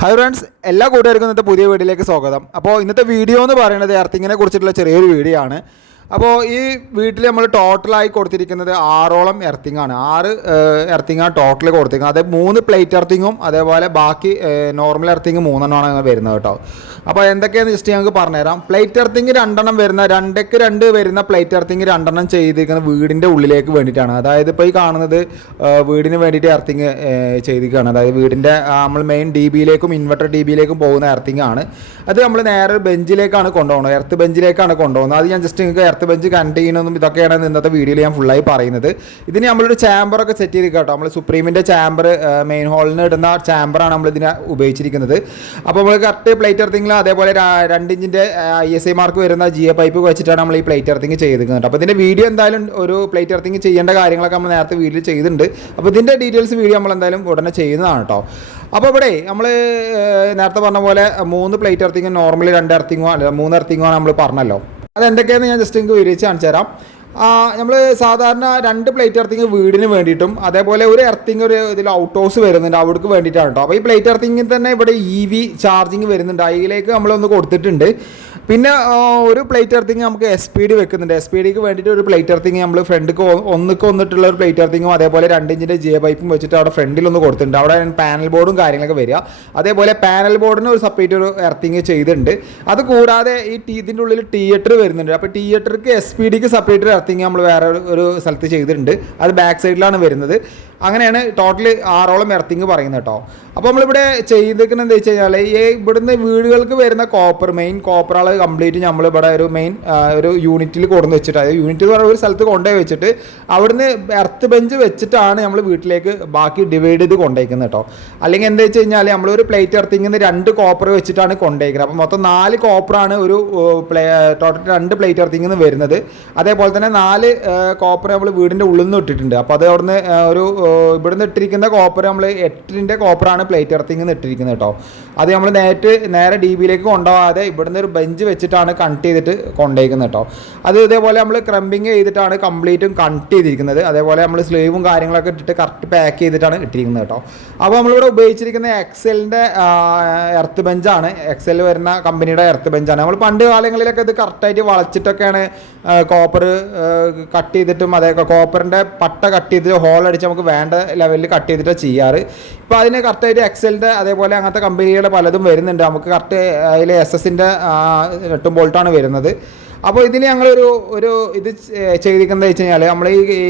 Hi friends, എല്ലാ കൂട്ടുകാർക്കും ഇന്നത്തെ പുതിയ വീഡിയോയിലേക്ക് സ്വാഗതം. അപ്പോൾ ഇന്നത്തെ വീഡിയോ എന്ന് പറയുന്നത് എർത്തിങ്ങിനെ കുറിച്ചിട്ടുള്ള ചെറിയൊരു വീഡിയോ ആണ്. അപ്പോൾ ഈ വീട്ടിൽ നമ്മൾ ടോട്ടലായി കൊടുത്തിരിക്കുന്നത് 6ഓളം എർത്തിങ്ങാണ്. 6 എർത്തിങ്ങാണ് ടോട്ടൽ കൊടുത്തിരിക്കുന്നത്. അത് 3 പ്ലേറ്റ് എർത്തിങ്ങും അതേപോലെ ബാക്കി നോർമൽ എർത്തിങ് 3 വരുന്നത് കേട്ടോ. അപ്പോൾ എന്തൊക്കെയാണെന്ന് ജസ്റ്റ് ഞങ്ങൾക്ക് പറഞ്ഞുതരാം. പ്ലേറ്റ് എർത്തിങ് 2 വരുന്ന 2 വരുന്ന പ്ലേറ്റ് എർത്തിങ് 2 ചെയ്തിരിക്കുന്നത് വീടിൻ്റെ ഉള്ളിലേക്ക് വേണ്ടിയിട്ടാണ്. അതായത് ഇപ്പോൾ ഈ കാണുന്നത് വീടിന് വേണ്ടിയിട്ട് എർത്തിങ് ചെയ്തിരിക്കുകയാണ്. അതായത് വീടിൻ്റെ നമ്മൾ മെയിൻ ഡി ബിയിലേക്കും ഇൻവെർട്ടർ ഡി ബിയിലേക്കും പോകുന്ന എർത്തിങ് ആണ്. അത് നമ്മൾ നേരെ ബെഞ്ചിലേക്കാണ് കൊണ്ടുപോകുന്നത്, എർത്ത് ബെഞ്ചിലേക്കാണ് കൊണ്ടുപോകുന്നത്. അത് ഞാൻ ജസ്റ്റ് നിങ്ങൾക്ക് എർത്ത് ബെഞ്ച് കണക്ട് ചെയ്യണമെന്നും ഇതൊക്കെയാണ് ഇന്നത്തെ വീഡിയോയിൽ ഞാൻ ഫുള്ളായി പറയുന്നത്. ഇതിന് നമ്മളൊരു ചാമ്പറൊക്കെ സെറ്റ് ചെയ്തിരിക്കുക കേട്ടോ. നമ്മൾ സുപ്രീമിൻ്റെ ചാമ്പർ മെയിൻ ഹോളിന് ഇടുന്ന ചാമ്പറാണ് നമ്മൾ ഇതിനെ ഉപയോഗിച്ചിരിക്കുന്നത്. അപ്പോൾ നമ്മൾ കറക്റ്റ് പ്ലേറ്റ് എർത്തിങ്ങിൽ അതേപോലെ 2 ഇഞ്ചിൻ്റെ ISI മാർക്ക് വരുന്ന GA പൈപ്പ് വെച്ചിട്ടാണ് നമ്മൾ ഈ പ്ലേറ്റ് എർത്തിങ് ചെയ്തിരിക്കുന്നത്. അപ്പോൾ ഇതിൻ്റെ വീഡിയോ എന്തായാലും ഒരു പ്ലേറ്റ് എർത്തിങ് ചെയ്യേണ്ട കാര്യങ്ങളൊക്കെ നമ്മൾ നേരത്തെ വീഡിയോ ചെയ്തിട്ടുണ്ട്. അപ്പോൾ ഇതിൻ്റെ ഡീറ്റെയിൽസ് വീഡിയോ നമ്മൾ എന്തായാലും ഉടനെ ചെയ്യുന്നതാണ് കേട്ടോ. അപ്പോൾ ഇവിടെ നമ്മൾ നേരത്തെ പറഞ്ഞ പോലെ 3 പ്ലേറ്റ് എർത്തിങ്ങും നോർമലി 2 എർത്തിങ്ങോ അല്ല 3 എർത്തിങ്ങോ നമ്മൾ പറഞ്ഞല്ലോ. അതെന്തൊക്കെയാണെന്ന് ഞാൻ ജസ്റ്റ് നിങ്ങൾക്ക് വിവരിച്ച് കാണിച്ചു തരാം. നമ്മൾ സാധാരണ 2 പ്ലേറ്റ് എർത്തിങ് വീടിന് വേണ്ടിയിട്ടും അതേപോലെ ഒരു എർത്തിങ് ഒരു ഇതിൽ ഔട്ട് ഹൗസ് വരുന്നുണ്ട്, അവിടേക്ക് വേണ്ടിയിട്ടാണ് കേട്ടോ. അപ്പോൾ ഈ പ്ലേറ്റ് എർത്തിങ്ങിൽ തന്നെ ഇവിടെ EV ചാർജിങ് വരുന്നുണ്ട്, അതിലേക്ക് നമ്മളൊന്ന് കൊടുത്തിട്ടുണ്ട്. പിന്നെ ഒരു പ്ലേറ്റ് എർത്തിങ് നമുക്ക് SPD വെക്കുന്നുണ്ട്. SPDക്ക് വേണ്ടിയിട്ട് ഒരു പ്ലേറ്റ് എർത്തിങ് നമ്മൾ ഫ്രണ്ടിക്ക് വന്നിട്ടുള്ള ഒരു പ്ലേറ്റ് എർത്തിങ്ങും അതേപോലെ 2 ഇഞ്ചിൻ്റെ GA പൈപ്പും വെച്ചിട്ട് അവിടെ ഫ്രണ്ടിലൊന്ന് കൊടുത്തിട്ടുണ്ട്. അവിടെ പാനൽ ബോർഡും കാര്യങ്ങളൊക്കെ വരിക. അതേപോലെ പാനൽ ബോർഡിന് ഒരു സെപ്പറേറ്റ് ഒരു എർത്തിങ് ചെയ്തിട്ടുണ്ട്. അത് കൂടാതെ ഈ ഇതിൻ്റെ ഉള്ളിൽ തിയേറ്റർ വരുന്നുണ്ട്. അപ്പോൾ തിയേറ്റർക്ക് SPDക്ക് സെപ്പറേറ്റ് എർത്തിങ് നമ്മൾ വേറെ ഒരു സ്ഥലത്ത് ചെയ്തിട്ടുണ്ട്. അത് ബാക്ക് സൈഡിലാണ് വരുന്നത്. അങ്ങനെയാണ് ടോട്ടൽ 6ഓളം എർത്തിങ് പറയുന്നത് കേട്ടോ. അപ്പോൾ നമ്മളിവിടെ ചെയ്തിരിക്കുന്നത് എന്താ വെച്ച് കഴിഞ്ഞാൽ ഈ ഇവിടുന്ന് വീടുകൾക്ക് വരുന്ന മെയിൻ കോപ്പറുകൾ കംപ്ലീറ്റ് നമ്മളിവിടെ ഒരു മെയിൻ ഒരു യൂണിറ്റിൽ കൊണ്ടുവന്ന് വെച്ചിട്ട്, അതായത് യൂണിറ്റ് എന്ന് പറയുന്ന ഒരു സ്ഥലത്ത് കൊണ്ടുപോയി വെച്ചിട്ട് അവിടുന്ന് എർത്ത് ബെഞ്ച് വെച്ചിട്ടാണ് നമ്മൾ വീട്ടിലേക്ക് ബാക്കി ഡിവൈഡ് ചെയ്ത് കൊണ്ടുപോയിരിക്കുന്നത് കേട്ടോ. അല്ലെങ്കിൽ എന്താ വെച്ച് കഴിഞ്ഞാൽ നമ്മളൊരു പ്ലേറ്റ് എർത്തിങ്ങിൽ 2 കോപ്പർ വെച്ചിട്ടാണ് കൊണ്ടുപോയിരിക്കുന്നത്. അപ്പോൾ മൊത്തം 4 കോപ്പറാണ് ഒരു ടോട്ടൽ 2 പ്ലേറ്റ് എർത്തിങ്ങിൽ നിന്ന് വരുന്നത്. അതേപോലെ തന്നെ 4 കോപ്പർ നമ്മൾ വീടിൻ്റെ ഉള്ളിൽ നിന്ന് ഇട്ടിട്ടുണ്ട്. അപ്പോൾ അത് അവിടുന്ന് ഒരു ഇവിടുന്ന് ഇട്ടിരിക്കുന്ന കോപ്പർ നമ്മൾ 8ൻ്റെ കോപ്പറാണ് പ്ലേറ്റ് എർത്തിങ്ങിൽ നിന്ന് ഇട്ടിരിക്കുന്നത് കേട്ടോ. അത് നമ്മൾ നേരെ ഡി ബിയിലേക്ക് കൊണ്ടുപോകാതെ ഇവിടുന്ന് ഒരു ബെഞ്ച് വെച്ചിട്ടാണ് കണക്ട് ചെയ്തിട്ട് കൊണ്ടുപോയിരിക്കുന്നത് കേട്ടോ. അത് ഇതേപോലെ നമ്മൾ ക്രംബിങ് ചെയ്തിട്ടാണ് കംപ്ലീറ്റും കണക്ട് ചെയ്തിരിക്കുന്നത്. അതേപോലെ നമ്മൾ സ്ലീവും കാര്യങ്ങളൊക്കെ ഇട്ടിട്ട് കറക്റ്റ് പാക്ക് ചെയ്തിട്ടാണ് ഇട്ടിരിക്കുന്നത് കേട്ടോ. അപ്പോൾ നമ്മളിവിടെ ഉപയോഗിച്ചിരിക്കുന്ന എക്സലിൻ്റെ എർത്ത് ബെഞ്ചാണ്. എക്സൽ വരുന്ന കമ്പനിയുടെ എർത്ത് ബെഞ്ചാണ്. നമ്മൾ പണ്ട് കാലങ്ങളിലൊക്കെ ഇത് കറക്റ്റായിട്ട് വളച്ചിട്ടൊക്കെയാണ് കോപ്പർ കട്ട് ചെയ്തിട്ടും അതേ കോപ്പറിൻ്റെ പട്ട കട്ട് ചെയ്തിട്ട് ഹോൾ അടിച്ച് നമുക്ക് വേണ്ട ലെവലിൽ കട്ട് ചെയ്തിട്ടാണ് ചെയ്യാറ്. ഇപ്പോൾ അതിന് കറക്റ്റായിട്ട് എക്സലിൻ്റെ അതേപോലെ അങ്ങനത്തെ കമ്പനികളുടെ പലതും വരുന്നുണ്ട്. നമുക്ക് കറക്റ്റ് അതിൽ SS-ൻ്റെ നെട്ടും ബോൾട്ടാണ് വരുന്നത്. അപ്പോൾ ഇതിൽ ഞങ്ങളൊരു ഇത് ചെയ്തിരിക്കുന്നത് വെച്ച് കഴിഞ്ഞാൽ നമ്മൾ ഈ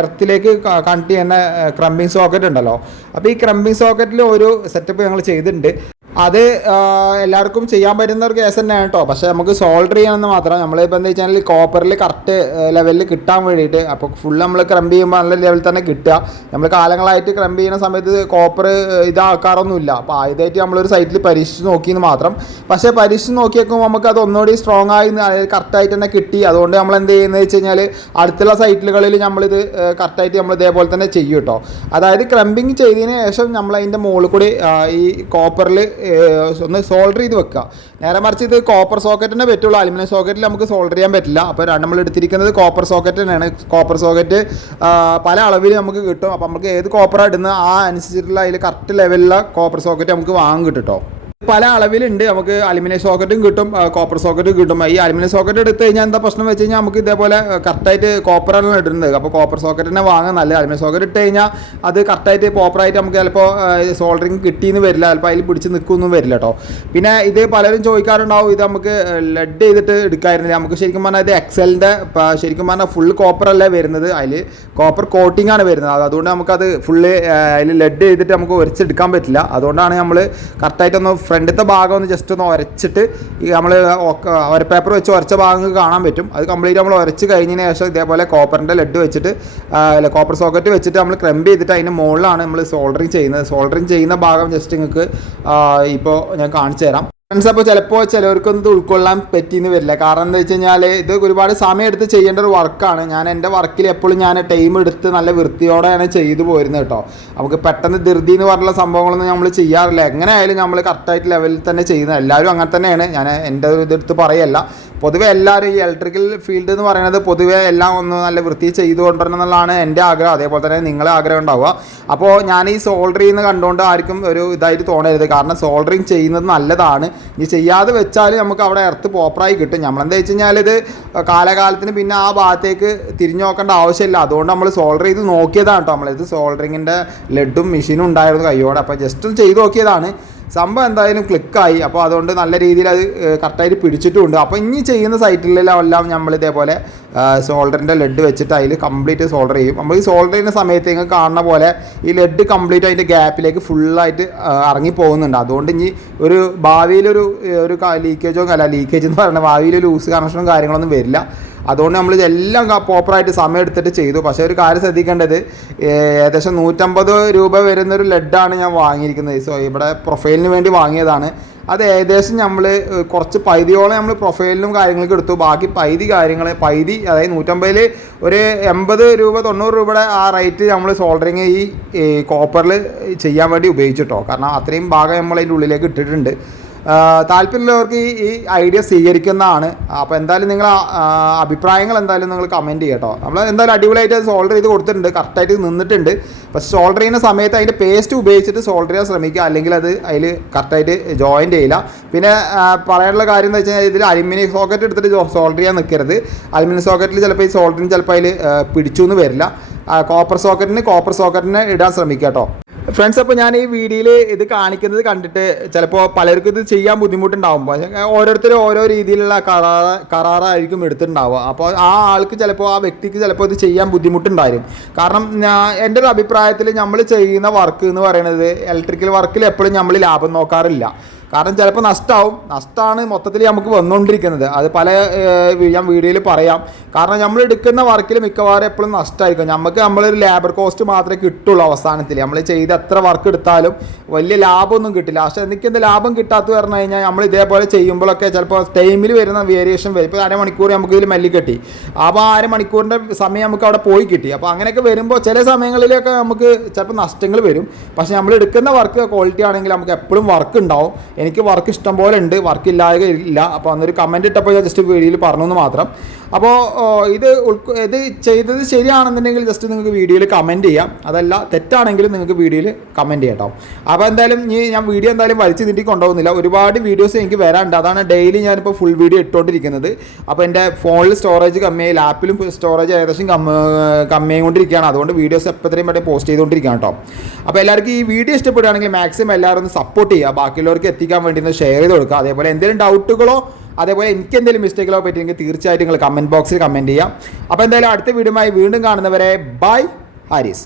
എർത്തിലേക്ക് കണക്ട് ചെയ്യുന്ന ക്രംബിങ് സോക്കറ്റ് ഉണ്ടല്ലോ. അപ്പോൾ ഈ ക്രംബിങ് സോക്കറ്റിൽ ഒരു സെറ്റപ്പ് ഞങ്ങൾ ചെയ്തിട്ടുണ്ട്. അത് എല്ലാവർക്കും ചെയ്യാൻ പറ്റുന്ന ഒരു കേസ് തന്നെയാണ് കേട്ടോ. പക്ഷേ നമുക്ക് സോൾഡർ ചെയ്യണമെന്ന് മാത്രം. നമ്മളിപ്പോൾ എന്താ വെച്ചാൽ കോപ്പറിൽ കറക്റ്റ് ലെവലിൽ കിട്ടാൻ വേണ്ടിയിട്ട്, അപ്പോൾ ഫുൾ നമ്മൾ ക്രംബ് ചെയ്യുമ്പോൾ നല്ല ലെവലിൽ തന്നെ കിട്ടുക. നമ്മൾ കാലങ്ങളായിട്ട് ക്രംബ് ചെയ്യുന്ന സമയത്ത് കോപ്പർ ഇതാക്കാറൊന്നുമില്ല. അപ്പോൾ ആദ്യമായിട്ട് നമ്മളൊരു സൈറ്റിൽ പരീക്ഷിച്ച് നോക്കിയെന്ന് മാത്രം. പക്ഷേ പരീക്ഷിച്ച് നോക്കിയേക്കുമ്പോൾ നമുക്ക് അത് ഒന്നുകൂടി സ്ട്രോങ് ആയി കറക്റ്റായിട്ട് തന്നെ കിട്ടി. അതുകൊണ്ട് നമ്മൾ എന്ത് ചെയ്യുന്നത് വെച്ച് കഴിഞ്ഞാൽ അടുത്തുള്ള സൈറ്റുകളിൽ നമ്മളിത് കറക്റ്റായിട്ട് നമ്മൾ ഇതേപോലെ തന്നെ ചെയ്യും കേട്ടോ. അതായത് ക്രംബിങ് ചെയ്തതിന് ശേഷം നമ്മൾ അതിൻ്റെ മുകളിൽ കൂടി ഈ കോപ്പറിൽ ഒന്ന് സോൾഡർ ചെയ്ത് വെക്കുക. നേരെ മറിച്ച് ഇത് കോപ്പർ സോക്കറ്റിനെ പറ്റുള്ളൂ, അലുമിനിയം സോക്കറ്റിൽ നമുക്ക് സോൾഡർ ചെയ്യാൻ പറ്റില്ല. അപ്പോൾ നമ്മൾ എടുത്തിരിക്കുന്നത് കോപ്പർ സോക്കറ്റ് തന്നെയാണ്. കോപ്പർ സോക്കറ്റ് പല അളവിൽ നമുക്ക് കിട്ടും. അപ്പോൾ നമുക്ക് ഏത് കോപ്പറാണ് ഇടുന്നത് ആ അനുസരിച്ചിട്ടുള്ള അതിൽ കറക്റ്റ് ലെവലിലുള്ള കോപ്പർ സോക്കറ്റ് നമുക്ക് വാങ്ങാൻ കിട്ടും കേട്ടോ. പല അളവിലുണ്ട്. നമുക്ക് അലുമിനിയം സോക്കറ്റും കിട്ടും, കോപ്പർ സോക്കറ്റും കിട്ടും. ഈ അലുമിനിയം സോക്കറ്റ് എടുത്തു കഴിഞ്ഞാൽ എന്താ പ്രശ്നം വെച്ച് കഴിഞ്ഞാൽ നമുക്ക് ഇതേപോലെ കറക്റ്റായിട്ട് കോപ്പറാണ് ഇടുന്നത്. അപ്പോൾ കോപ്പർ സോക്കറ്റ് തന്നെ വാങ്ങാൻ നല്ലത്. അലുമിനിയം സോക്കറ്റ് ഇട്ട് കഴിഞ്ഞാൽ അത് കറക്റ്റായിട്ട് പ്രോപ്പറായിട്ട് നമുക്ക് ചിലപ്പോൾ സോൾഡറിങ് കിട്ടിയെന്ന് വരില്ല, ചിലപ്പോൾ അതിൽ പിടിച്ച് നിൽക്കുമെന്നും വരില്ല കേട്ടോ. പിന്നെ ഇത് പലരും ചോദിക്കാറുണ്ടാവും, ഇത് നമുക്ക് ലെഡ് ചെയ്തിട്ട് എടുക്കാമായിരുന്നില്ല. നമുക്ക് ശരിക്കും പറഞ്ഞാൽ ഇത് എക്സലിൻ്റെ ശരിക്കും പറഞ്ഞാൽ ഫുൾ കോപ്പറല്ലേ വരുന്നത്, അതിൽ കോപ്പർ കോട്ടിംഗ് ആണ് വരുന്നത്. അതുകൊണ്ട് നമുക്കത് ഫുള്ള് അതിൽ ലെഡ് ചെയ്തിട്ട് നമുക്ക് ഉരച്ചെടുക്കാൻ പറ്റില്ല. അതുകൊണ്ടാണ് നമ്മൾ കറക്റ്റായിട്ടൊന്ന് ഫ്രണ്ടിലത്തെ ഭാഗം ഒന്ന് ജസ്റ്റ് ഒന്ന് ഉരച്ചിട്ട് ഈ നമ്മൾ പേപ്പർ വെച്ച് ഉരച്ച ഭാഗങ്ങൾ കാണാൻ പറ്റും. അത് കംപ്ലീറ്റ് നമ്മൾ ഉരച്ച് കഴിഞ്ഞതിന് ശേഷം ഇതേപോലെ കോപ്പറിൻ്റെ ലെഡ് വെച്ചിട്ട് കോപ്പർ സോക്കറ്റ് വെച്ചിട്ട് നമ്മൾ ക്രംബ് ചെയ്തിട്ട് അതിൻ്റെ മുകളിലാണ് നമ്മൾ സോൾഡറിങ് ചെയ്യുന്നത്. സോൾഡറിങ് ചെയ്യുന്ന ഭാഗം ജസ്റ്റ് നിങ്ങൾക്ക് ഇപ്പോൾ ഞാൻ കാണിച്ചു തരാം. ഫ്രണ്ട്സ്, അപ്പോൾ ചിലപ്പോൾ ചിലവർക്കൊന്നും ഇത് ഉൾക്കൊള്ളാൻ പറ്റിയെന്ന് വരില്ല. കാരണം എന്താ വെച്ച് കഴിഞ്ഞാൽ ഇത് ഒരുപാട് സമയം എടുത്ത് ചെയ്യേണ്ട ഒരു വർക്കാണ്. ഞാൻ എൻ്റെ വർക്കിൽ എപ്പോഴും ഞാൻ ടൈം എടുത്ത് നല്ല വൃത്തിയോടെയാണ് ചെയ്തു പോരുന്നത് കേട്ടോ. നമുക്ക് പെട്ടെന്ന് ധൃതി എന്ന് പറഞ്ഞുള്ള സംഭവങ്ങളൊന്നും നമ്മൾ ചെയ്യാറില്ല. എങ്ങനെയായാലും നമ്മൾ കറക്റ്റായിട്ട് ലെവലിൽ തന്നെ ചെയ്യുന്നത്. എല്ലാവരും അങ്ങനെ തന്നെയാണ്. ഞാൻ എൻ്റെ ഇതെടുത്ത് പറയല്ല. പൊതുവെ എല്ലാവരും ഈ ഇലക്ട്രിക്കൽ ഫീൽഡ് എന്ന് പറയുന്നത് പൊതുവെ എല്ലാം ഒന്ന് നല്ല വൃത്തി ചെയ്തു കൊണ്ടുവരണം എന്നുള്ളതാണ് എൻ്റെ ആഗ്രഹം. അതേപോലെ തന്നെ നിങ്ങളെ ആഗ്രഹം ഉണ്ടാവുക. അപ്പോൾ ഞാൻ ഈ സോൾഡറിംഗ് എന്ന് കണ്ടുകൊണ്ട് ആർക്കും ഒരു ഇതായിട്ട് തോന്നരുത്. കാരണം സോൾഡറിങ് ചെയ്യുന്നത് നല്ലതാണ്. ഇനി ചെയ്യാതെ വെച്ചാൽ നമുക്ക് അവിടെ എർത്ത് പ്രോപ്പറായി കിട്ടും. നമ്മളെന്താ വെച്ച് കഴിഞ്ഞാൽ ഇത് കാലകാലത്തിന് പിന്നെ ആ ഭാഗത്തേക്ക് തിരിഞ്ഞു നോക്കേണ്ട ആവശ്യമില്ല. അതുകൊണ്ട് നമ്മൾ സോൾഡർ ചെയ്ത് നോക്കിയതാണ് കേട്ടോ. നമ്മളിത് സോൾഡറിങ്ങിൻ്റെ ലെഡും മെഷീനും ഉണ്ടായിരുന്നു കയ്യോടെ. അപ്പോൾ ജസ്റ്റ് ചെയ്ത് നോക്കിയതാണ്. സംഭവം എന്തായാലും ക്ലിക്കായി. അപ്പോൾ അതുകൊണ്ട് നല്ല രീതിയിൽ അത് കറക്റ്റായിട്ട് പിടിച്ചിട്ടുമുണ്ട്. അപ്പോൾ ഇനി ചെയ്യുന്ന സൈറ്റിലെല്ലാം നമ്മൾ ഇതേപോലെ സോൾഡറിൻ്റെ ലെഡ് വെച്ചിട്ട് അതിൽ കംപ്ലീറ്റ് സോൾഡർ ചെയ്യും. നമ്മൾ ഈ സോൾഡർ ചെയ്യുന്ന സമയത്ത് നിങ്ങൾ കാണുന്ന പോലെ ഈ ലെഡ് കംപ്ലീറ്റ് അതിൻ്റെ ഗ്യാപ്പിലേക്ക് ഫുള്ളായിട്ട് ഇറങ്ങി പോകുന്നുണ്ട്. അതുകൊണ്ട് ഇനി ഒരു ഭാവിയിലൊരു ലീക്കേജോ ലീക്കേജ് എന്ന് പറയുന്നത് ഭാവിയിൽ ലൂസ് കണക്ഷനും കാര്യങ്ങളൊന്നും വരില്ല. അതുകൊണ്ട് നമ്മൾ ഇതെല്ലാം പ്രോപ്പറായിട്ട് സമയം എടുത്തിട്ട് ചെയ്തു. പക്ഷേ ഒരു കാര്യം ശ്രദ്ധിക്കേണ്ടത്, ഏകദേശം 150 രൂപ വരുന്നൊരു ലെഡാണ് ഞാൻ വാങ്ങിയിരിക്കുന്നത്. സോ ഇവിടെ പ്രൊഫൈലിന് വേണ്ടി വാങ്ങിയതാണ്. അത് ഏകദേശം നമ്മൾ കുറച്ച് പൈതിയോളം നമ്മൾ പ്രൊഫൈലിനും കാര്യങ്ങൾക്ക് എടുത്തു. ബാക്കി പൈതി അതായത് 150 ഒരു 80 രൂപ 90 രൂപയുടെ ആ റേറ്റ് നമ്മൾ സോൾഡറിങ് ഈ കോപ്പറിൽ ചെയ്യാൻ വേണ്ടി ഉപയോഗിച്ചിട്ടോ. കാരണം അത്രയും ഭാഗം നമ്മൾ അതിൻ്റെ ഉള്ളിലേക്ക് ഇട്ടിട്ടുണ്ട്. താല്പര്യമുള്ളവർക്ക് ഈ ഐഡിയ സ്വീകരിക്കുന്നതാണ്. അപ്പോൾ എന്തായാലും നിങ്ങൾ അഭിപ്രായങ്ങൾ എന്തായാലും നിങ്ങൾ കമൻറ്റ് ചെയ്യട്ടോ. നമ്മൾ എന്തായാലും അടിപൊളിയായിട്ട് സോൾഡർ ചെയ്ത് കൊടുത്തിട്ടുണ്ട്, കറക്റ്റായിട്ട് നിന്നിട്ടുണ്ട്. പക്ഷേ സോൾഡർ ചെയ്യുന്ന സമയത്ത് അതിൻ്റെ പേസ്റ്റ് ഉപയോഗിച്ചിട്ട് സോൾഡർ ചെയ്യാൻ ശ്രമിക്കുക, അല്ലെങ്കിൽ അത് അതിൽ കറക്റ്റായിട്ട് ജോയിൻ്റ് ചെയ്യില്ല. പിന്നെ പറയാനുള്ള കാര്യം എന്ന് വെച്ച് കഴിഞ്ഞാൽ ഇതിൽ അലുമിനിയം സോക്കറ്റ് എടുത്തിട്ട് സോൾഡർ ചെയ്യാൻ നിൽക്കരുത്. അലുമിനിയം സോക്കറ്റിൽ ചിലപ്പോൾ ഈ സോൾഡറിന് ചിലപ്പോൾ അതിൽ പിടിച്ചു എന്ന് വരില്ല. കോപ്പർ സോക്കറ്റിന് ഇടാൻ ശ്രമിക്കുക കേട്ടോ. ഫ്രണ്ട്സ്, അപ്പോൾ ഞാൻ ഈ വീഡിയോയിൽ ഇത് കാണിക്കുന്നത് കണ്ടിട്ട് ചിലപ്പോൾ പലർക്കും ഇത് ചെയ്യാൻ ബുദ്ധിമുട്ടുണ്ടാകുമ്പോൾ ഓരോരുത്തരും ഓരോ രീതിയിലുള്ള കരാറായിരിക്കും എടുത്തിട്ടുണ്ടാവുക. അപ്പോൾ ആ ആൾക്ക് ചിലപ്പോൾ ആ വ്യക്തിക്ക് ചിലപ്പോൾ ഇത് ചെയ്യാൻ ബുദ്ധിമുട്ടുണ്ടായിരിക്കും. കാരണം എൻ്റെ ഒരു അഭിപ്രായത്തിൽ നമ്മൾ ചെയ്യുന്ന വർക്ക് എന്ന് പറയുന്നത് ഇലക്ട്രിക്കൽ വർക്കിൽ എപ്പോഴും നമ്മൾ ലാഭം നോക്കാറില്ല. കാരണം ചിലപ്പോൾ നഷ്ടമാണ് മൊത്തത്തിൽ നമുക്ക് വന്നുകൊണ്ടിരിക്കുന്നത്. അത് ഞാൻ വീഡിയോയിൽ പറയാം. കാരണം നമ്മൾ എടുക്കുന്ന വർക്കിൽ മിക്കവാറും എപ്പോഴും നഷ്ടമായിരിക്കും. നമ്മളൊരു ലേബർ കോസ്റ്റ് മാത്രമേ കിട്ടുള്ളൂ. അവസാനത്തിൽ നമ്മൾ ചെയ്ത് എത്ര വർക്ക് എടുത്താലും വലിയ ലാഭമൊന്നും കിട്ടില്ല. പക്ഷേ എനിക്കെന്ത് ലാഭം കിട്ടാത്ത പറഞ്ഞു കഴിഞ്ഞാൽ നമ്മൾ ഇതേപോലെ ചെയ്യുമ്പോഴൊക്കെ ചിലപ്പോൾ ടൈമിൽ വരുന്ന വേരിയേഷൻ വരും. ഇപ്പോൾ അരമണിക്കൂർ നമുക്ക് ഇതിൽ മെല്ലി കിട്ടി, അപ്പോൾ അരമണിക്കൂറിൻ്റെ സമയം നമുക്ക് അവിടെ പോയി കിട്ടി. അപ്പോൾ അങ്ങനെയൊക്കെ വരുമ്പോൾ ചില സമയങ്ങളിലൊക്കെ നമുക്ക് ചിലപ്പോൾ നഷ്ടങ്ങൾ വരും. പക്ഷേ നമ്മൾ എടുക്കുന്ന വർക്ക് ക്വാളിറ്റി ആണെങ്കിൽ നമുക്ക് എപ്പോഴും വർക്ക് ഉണ്ടാവും. എനിക്ക് വർക്ക് ഇഷ്ടം പോലെ ഉണ്ട്, വർക്ക് ഇല്ല. അപ്പോൾ അന്നൊരു കമൻറ്റ് ഇട്ടപ്പോൾ ഞാൻ ജസ്റ്റ് വീഡിയോയിൽ പറഞ്ഞു എന്ന് മാത്രം. അപ്പോൾ ഇത് ചെയ്തത് ശരിയാണെന്നുണ്ടെങ്കിൽ ജസ്റ്റ് നിങ്ങൾക്ക് വീഡിയോയിൽ കമൻറ്റ് ചെയ്യാം. അതല്ല തെറ്റാണെങ്കിലും നിങ്ങൾക്ക് വീഡിയോയിൽ കമൻറ്റ് ചെയ്യാം കേട്ടോ. അപ്പോൾ എന്തായാലും ഞാൻ വീഡിയോ എന്തായാലും വലിച്ചു നീട്ടി കൊണ്ടുപോകുന്നില്ല. ഒരുപാട് വീഡിയോസ് എനിക്ക് വരാനുണ്ട്. അതാണ് ഡെയിലി ഞാനിപ്പോൾ ഫുൾ വീഡിയോ ഇട്ടുകൊണ്ടിരിക്കുന്നത്. അപ്പോൾ എൻ്റെ ഫോണിൽ സ്റ്റോറേജ് കമ്മിയായി, ലാപ്പിലും സ്റ്റോറേജ് ഏകദേശം കമ്മിയായി കൊണ്ടിരിക്കുകയാണ്. അതുകൊണ്ട് വീഡിയോസ് എപ്പോഴത്തേയും വേണ്ടി പോസ്റ്റ് ചെയ്തുകൊണ്ടിരിക്കുകയാണ് കേട്ടോ. അപ്പോൾ എല്ലാവർക്കും ഈ വീഡിയോ ഇഷ്ടപ്പെടുകയാണെങ്കിൽ മാക്സിമം എല്ലാവരും ഒന്ന് സപ്പോർട്ട് ചെയ്യുക. ബാക്കിയുള്ളവർക്ക് എത്തിക്കാൻ വേണ്ടി ഒന്ന് ഷെയർ ചെയ്ത് കൊടുക്കുക. അതേപോലെ എന്തെങ്കിലും ഡൗട്ടുകളോ അതേപോലെ എനിക്ക് എന്തെങ്കിലും മിസ്റ്റേക്കുകളോ പറ്റിയെങ്കിൽ തീർച്ചയായിട്ടും നിങ്ങൾ കമൻറ്റ് ബോക്സിൽ കമൻറ്റ് ചെയ്യാം. അപ്പോൾ എന്തായാലും അടുത്ത വീഡിയോയുമായി വീണ്ടും കാണുന്നവരെ ബൈ ഹാരിസ്.